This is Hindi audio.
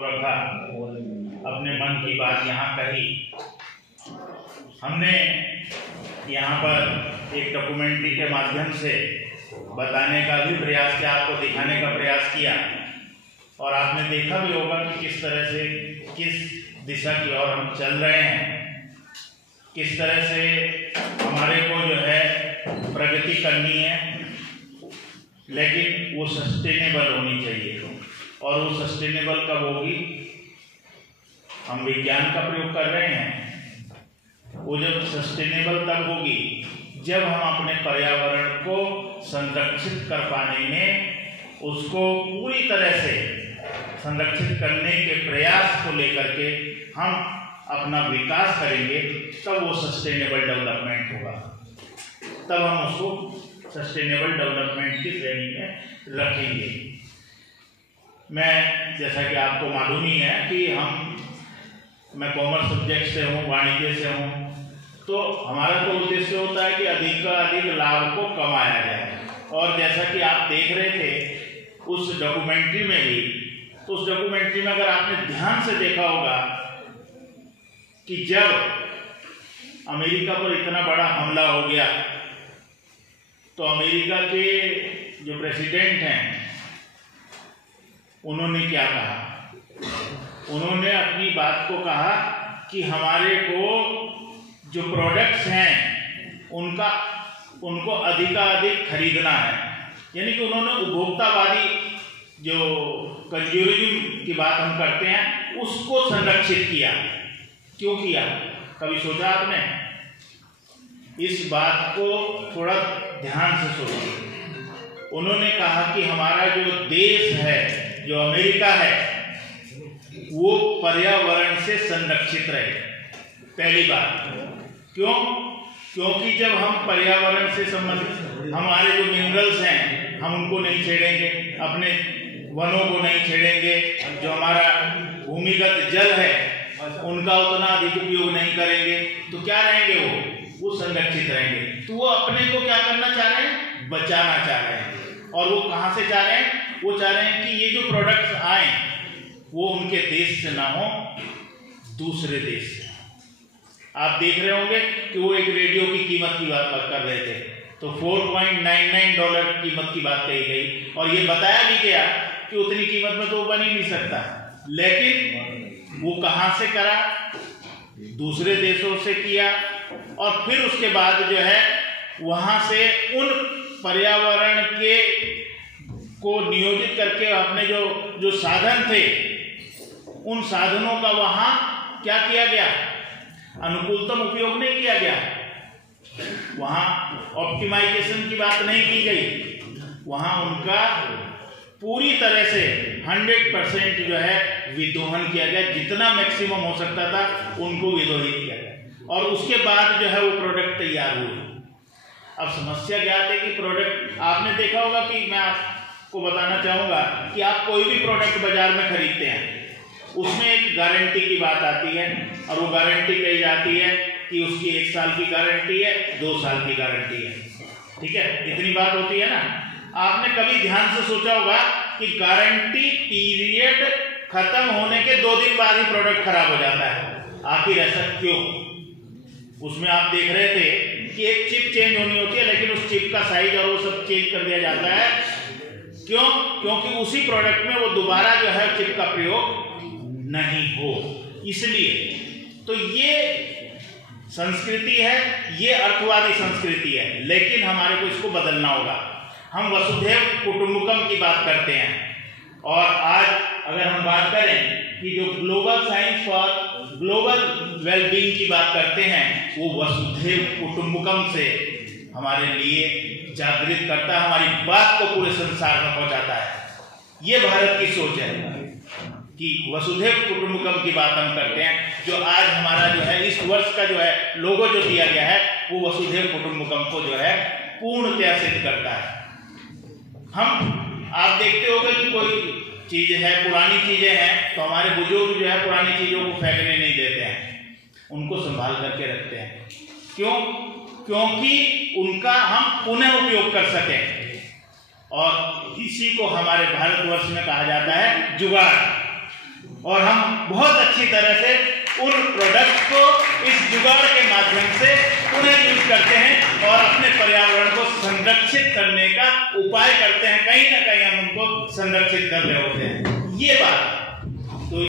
रखा, अपने मन की बात यहाँ कही। हमने यहाँ पर एक डॉक्यूमेंट्री के माध्यम से बताने का भी प्रयास किया, आपको दिखाने का प्रयास किया, और आपने देखा भी होगा कि किस तरह से, किस दिशा की ओर हम चल रहे हैं, किस तरह से हमारे को जो है प्रगति करनी है, लेकिन वो सस्टेनेबल होनी चाहिए। और वो सस्टेनेबल कब होगी? हम विज्ञान का प्रयोग कर रहे हैं। वो जब सस्टेनेबल तब होगी जब हम अपने पर्यावरण को संरक्षित कर पाने में, उसको पूरी तरह से संरक्षित करने के प्रयास को लेकर के हम अपना विकास करेंगे, तब वो सस्टेनेबल डेवलपमेंट होगा। तब हम उसको सस्टेनेबल डेवलपमेंट की श्रेणी में रखेंगे। मैं, जैसा कि आपको मालूम ही है कि मैं कॉमर्स सब्जेक्ट से हूँ, वाणिज्य से हूँ, तो हमारा तो उद्देश्य होता है कि अधिक का अधिक लाभ को कमाया जाए। और जैसा कि आप देख रहे थे उस डॉक्यूमेंट्री में भी, तो उस डॉक्यूमेंट्री में अगर आपने ध्यान से देखा होगा कि जब अमेरिका पर इतना बड़ा हमला हो गया, तो अमेरिका के जो प्रेसिडेंट हैं उन्होंने क्या कहा? उन्होंने अपनी बात को कहा कि हमारे को जो प्रोडक्ट्स हैं उनको अधिकाधिक खरीदना है। यानी कि उन्होंने उपभोक्तावादी जो कंज्यूमरिज्म की बात हम करते हैं उसको संरक्षित किया। क्यों किया? कभी सोचा आपने? इस बात को थोड़ा ध्यान से सोचिए। उन्होंने कहा कि हमारा जो देश है, जो अमेरिका है, वो पर्यावरण से संरक्षित रहे। पहली बात। क्यों? क्योंकि जब हम पर्यावरण से संबंधित, हमारे जो मिनरल्स हैं हम उनको नहीं छेड़ेंगे, अपने वनों को नहीं छेड़ेंगे, जो हमारा भूमिगत जल है उनका उतना अधिक उपयोग नहीं करेंगे, तो क्या रहेंगे? वो संरक्षित रहेंगे। तो वो अपने को क्या करना चाह रहे हैं? बचाना चाह रहे हैं। और वो कहाँ से चाह रहे हैं? वो चाह रहे हैं कि ये जो प्रोडक्ट्स आए वो उनके देश से ना हो, दूसरे देश से। आप देख रहे होंगे कि वो एक रेडियो की कीमत की बात कर रहे थे, तो $4.99 कीमत की बात कही गई, और ये बताया भी गया कि उतनी कीमत में तो वो बन ही नहीं सकता। लेकिन वो कहाँ से करा? दूसरे देशों से किया, और फिर उसके बाद जो है वहाँ से उन पर्यावरण के को नियोजित करके अपने जो साधन थे, उन साधनों का वहाँ क्या किया गया? अनुकूलतम उपयोग नहीं किया गया। वहाँ ऑप्टिमाइजेशन की बात नहीं की गई। वहाँ उनका पूरी तरह से 100% जो है विदोहन किया गया। जितना मैक्सिमम हो सकता था उनको विदोहित किया गया, और उसके बाद जो है वो प्रोडक्ट तैयार हुए। अब समस्या क्या है कि प्रोडक्ट, आपने देखा होगा कि मैं आपको बताना चाहूँगा कि आप कोई भी प्रोडक्ट बाजार में खरीदते हैं, उसमें एक गारंटी की बात आती है, और वो गारंटी कही जाती है कि उसकी 1 साल की गारंटी है, 2 साल की गारंटी है। ठीक है, इतनी बात होती है ना। आपने कभी ध्यान से सोचा होगा कि गारंटी पीरियड खत्म होने के 2 दिन बाद ही प्रोडक्ट खराब हो जाता है। आखिर ऐसा क्यों? उसमें आप देख रहे थे कि एक चिप चेंज होनी होती है, लेकिन उस चिप का साइज और वो सब चेंज कर दिया जाता है। क्यों? क्योंकि उसी प्रोडक्ट में वो दोबारा जो है चिप का प्रयोग नहीं हो, इसलिए। तो ये संस्कृति है, ये अर्थवादी संस्कृति है, लेकिन हमारे को इसको बदलना होगा। हम वसुधैव कुटुंबकम की बात करते हैं, और आज अगर हम बात करें कि जो global science for global wellbeing की बात करते हैं, वो वसुधैव कुटुंबकम से हमारे लिए जागृत करता है, हमारी बात को पूरे संसार में पहुंचाता है। ये भारत की सोच है कि वसुधैव कुटुंबकम की बात हम करते हैं। जो आज हमारा जो है इस वर्ष का जो है लोगो जो दिया गया है, वो वसुधैव कुटुंबकम को जो है पूर्णतया सिद्ध करता है। आप देखते होंगे कि कोई चीज है, पुरानी चीजें हैं, तो हमारे बुजुर्ग जो है पुरानी चीजों को फेंकने नहीं देते हैं, उनको संभाल करके रखते हैं। क्यों? क्योंकि उनका हम पुनः उपयोग कर सकें, और इसी को हमारे भारतवर्ष में कहा जाता है जुगाड़। और हम बहुत अच्छी तरह से उन प्रोडक्ट को इस जुगाड़ के माध्यम से पुनः यूज करते हैं और अपने पर्यावरण को संरक्षित करने का उपाय करते हैं। कहीं ना कहीं हम उनको संरक्षित कर रहे होते हैं। ये बात